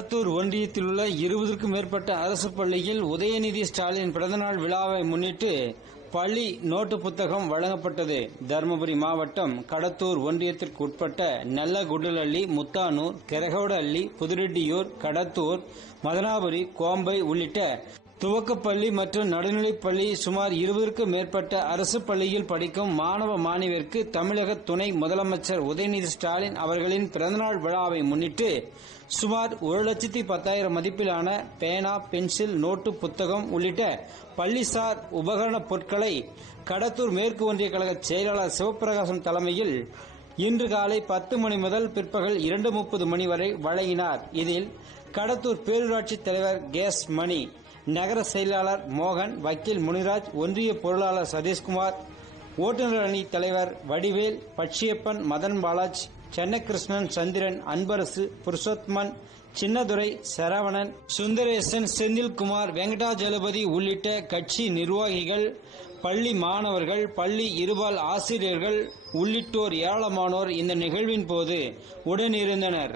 கடத்தூர் ஒன்றியத்தில் உள்ள இருபதற்கும் மேற்பட்ட அரசு பள்ளியில் உதயநிதி ஸ்டாலின் பிறந்தநாள் விழாவை முன்னிட்டு பள்ளி நோட்டு புத்தகம் வழங்கப்பட்டது. தருமபுரி மாவட்டம் கடத்தூர் ஒன்றியத்திற்கு உட்பட்ட நல்லகுடலள்ளி முத்தானூர் கெரகோடஅள்ளி புதுரெட்டியூர் கடத்தூர் மதனாபுரி கோம்பை உள்ளிட்ட துவக்கப்பள்ளி மற்றும் நடுநிலைப்பள்ளி சுமார் இருபதற்கும் மேற்பட்ட அரசு பள்ளியில் படிக்கும் மாணவ மாணவியருக்கு தமிழக துணை முதலமைச்சர் உதயநிதி ஸ்டாலின் அவர்களின் பிறந்தநாள் விழாவை முன்னிட்டு சுமார் ஒரு லட்சத்தி பத்தாயிரம் மதிப்பிலான பேனா பென்சில் நோட்டு புத்தகம் உள்ளிட்ட பள்ளிசார் உபகரணப் பொருட்களை கடத்தூர் மேற்கு ஒன்றிய கழக செயலாளர் சிவபிரகாசம் தலைமையில் இன்று காலை பத்து மணி முதல் பிற்பகல் இரண்டு முப்பது மணி வரை வழங்கினார். இதில் கடத்தூர் பேரூராட்சி தலைவர் கேஸ் மணி நகர செயலாளர் மோகன் வக்கீல் முனிராஜ் ஒன்றிய பொருளாளர் சதீஷ்குமார் ஓட்டுநர் அணி தலைவர் வடிவேல் பட்சியப்பன் மதன் பாலாஜ் சென்னகிருஷ்ணன் சந்திரன் அன்பரசு புருஷோத்மன் சின்னதுரை சரவணன் சுந்தரேசன் செந்தில்குமார் வெங்கடாஜலபதி உள்ளிட்ட கட்சி நிர்வாகிகள் பள்ளி மாணவர்கள் பள்ளி இருபால் ஆசிரியர்கள் உள்ளிட்டோர் ஏராளமானோர் இந்த நிகழ்வின் போது உடனிருந்தனர்.